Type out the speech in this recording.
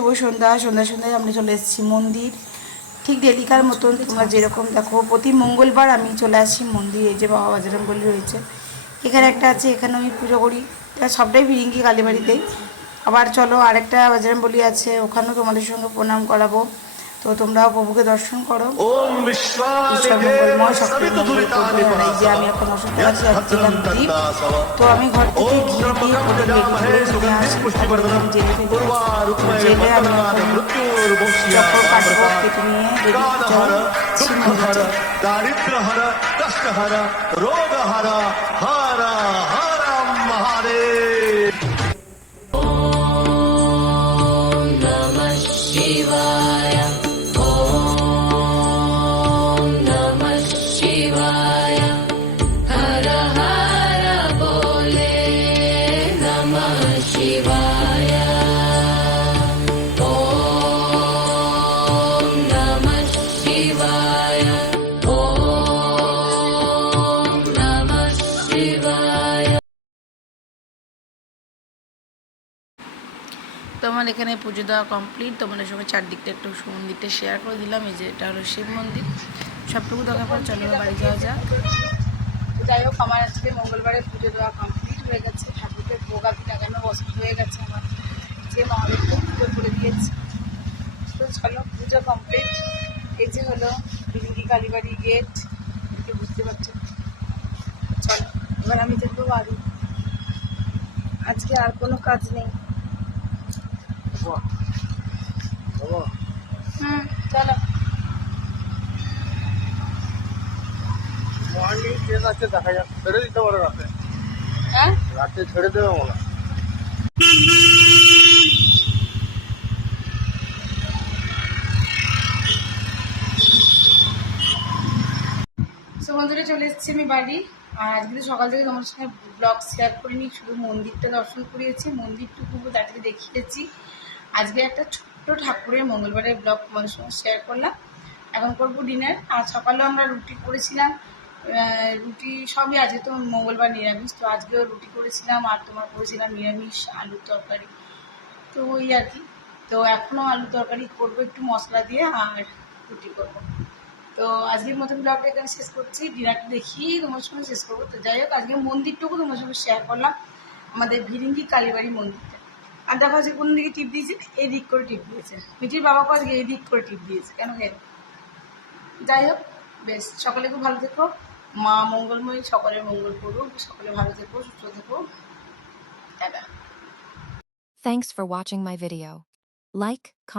শুভ সন্ধ্যা। সন্ধ্যায় আমরা চলে এসেছি মন্দির, ঠিক ডেলিকার মতন। তোমরা যেরকম দেখো প্রতি মঙ্গলবার আমি চলে আসি মন্দির। এই যে বাবা বজরংবলী রয়েছে, এখানে একটা আছে, এখানে আমি পুজো করি। সবটাই ফিরিঙ্গি কালীবাড়িতেই। আবার চলো আরেকটা বজরংবলী আছে, ওখানেও তোমাদের সঙ্গে প্রণাম করাবো। তো তোমরাও প্রভুকে দর্শন করো। ঈশ্বর মঙ্গলময়, সকলের মঙ্গল করবে। আর এই যে আমি এখন ওষুধ খাচ্ছি, যাচ্ছিলাম ঘি। তো আমি ঘর থেকে ঘি দিয়ে প্রদীপ রেডি করে নিয়ে আসি, জেলে ফেলে জেলে আমি এখন চক্র কাটবো, কেটে নিয়ে যাচ্ছি মন্দিরে। দারিদ্রহর কষ্টহর রোগহর হর হর মহাদেব। তো আমার এখানে পুজো দেওয়া কমপ্লিট। তোমাদের সঙ্গে চারদিকটা একটু মন্দিরটা শেয়ার করে দিলাম। এই যে এটা হলো শিব মন্দির। সবটুকু দেখার পর চলো বাড়ি যাওয়া যাক। যাই হোক, আমার আজকে মঙ্গলবারে পুজো দেওয়া কমপ্লিট হয়ে গেছে। ঠাকুরকে ভোগাদি লাগানো বস্ত্র হয়ে গেছে আমার, যে মহাদেবকে পুজো করে দিয়েছি। তো চলো, পুজো কমপ্লিট। এই যে হলো ফিরিঙ্গি কালীবাড়ি গেট, এদিকে বুঝতে পারছো। চলো এবার আমি যাবো বাড়ি, আজকে আর কোনো কাজ নেই। চলো। মর্নিং ট্রেন আছে, দেখা যাক, ছেড়ে দিতে পারে রাতে। হ্যাঁ, রাতে ছেড়ে দেবে মনে হয়। বন্ধুরা চলে এসেছি আমি বাড়ি। আর আজকে তো সকাল থেকে তোমার সঙ্গে ব্লগ শেয়ার করিনি, শুধু মন্দিরটা দর্শন করিয়েছি, মন্দিরটুকু তাদেরকে দেখিয়েছি। আজকে একটা ছোট্ট ঠাকুরের মঙ্গলবারের ব্লগ তোমাদের সঙ্গে শেয়ার করলাম। এখন করবো ডিনার। আর সকালেও আমরা রুটি করেছিলাম, রুটি সবই, আজকে তো মঙ্গলবার নিরামিষ, তো আজকেও রুটি করেছিলাম। আর তোমার করেছিলাম নিরামিষ আলুর তরকারি। তো ওই আর কি। তো এখনও আলু তরকারি করবো একটু মশলা দিয়ে, আর রুটি করবো। তো আজকের মতন ব্লগটা এখানে শেষ করছি। ডিনারটা দেখিয়ে তোমার সঙ্গে শেষ করবো। তো যাই হোক, আজকে মন্দিরটুকু তোমার সঙ্গে শেয়ার করলাম, আমাদের ভিরিঙ্গি কালীবাড়ি মন্দিরটা। আর দেখা যাচ্ছে কোন দিকে টিপ দিয়েছে, এই দিক করে টিপ দিয়েছে। মিটির বাবাকে আজকে এই দিক করে টিপ দিয়েছে, কেন কেন। যাই হোক, বেশ, সকলে খুব ভালো থেকো। মা মঙ্গলময়ী, সকলের মঙ্গল করুক। সকলে ভালো থেকো, সুস্থ থেকো। Tata. Thanks for watching my video. Like, comment,